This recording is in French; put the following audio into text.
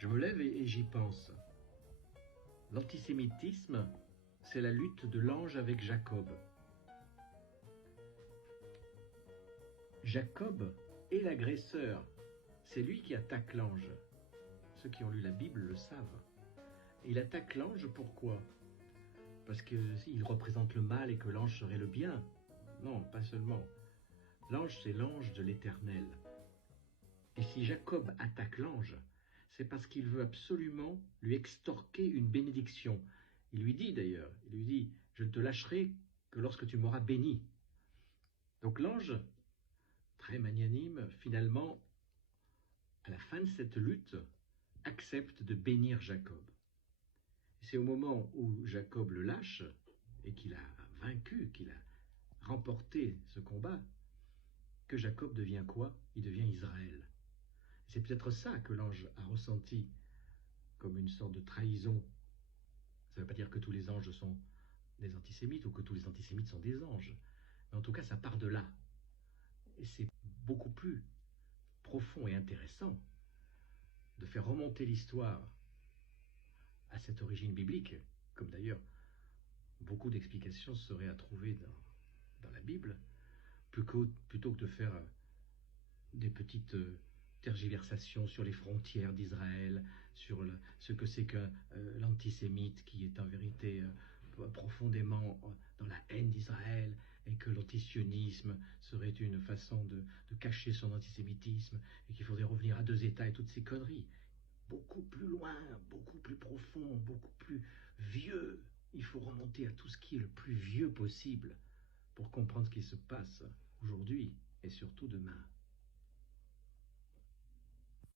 Je me lève et j'y pense. L'antisémitisme, c'est la lutte de l'ange avec Jacob. Jacob est l'agresseur. C'est lui qui attaque l'ange. Ceux qui ont lu la Bible le savent. Il attaque l'ange, pourquoi? Parce qu'il représente le mal et que l'ange serait le bien. Non, pas seulement. L'ange, c'est l'ange de l'Éternel. Et si Jacob attaque l'ange, c'est parce qu'il veut absolument lui extorquer une bénédiction. Il lui dit d'ailleurs, « Je ne te lâcherai que lorsque tu m'auras béni ». Donc l'ange, très magnanime, finalement, à la fin de cette lutte, accepte de bénir Jacob. C'est au moment où Jacob le lâche et qu'il a vaincu, qu'il a remporté ce combat, que Jacob devient quoi? Il devient Israël. C'est peut-être ça que l'ange a ressenti comme une sorte de trahison. Ça ne veut pas dire que tous les anges sont des antisémites ou que tous les antisémites sont des anges. Mais en tout cas, ça part de là. Et c'est beaucoup plus profond et intéressant de faire remonter l'histoire à cette origine biblique, comme d'ailleurs beaucoup d'explications seraient à trouver dans la Bible, plutôt que de faire des petites tergiversations sur les frontières d'Israël, sur ce que c'est que l'antisémite qui est en vérité profondément dans la haine d'Israël, et que l'antisionisme serait une façon de cacher son antisémitisme, et qu'il faudrait revenir à deux États et toutes ces conneries. Beaucoup plus loin, beaucoup plus profond, beaucoup plus vieux. Il faut remonter à tout ce qui est le plus vieux possible pour comprendre ce qui se passe aujourd'hui et surtout demain.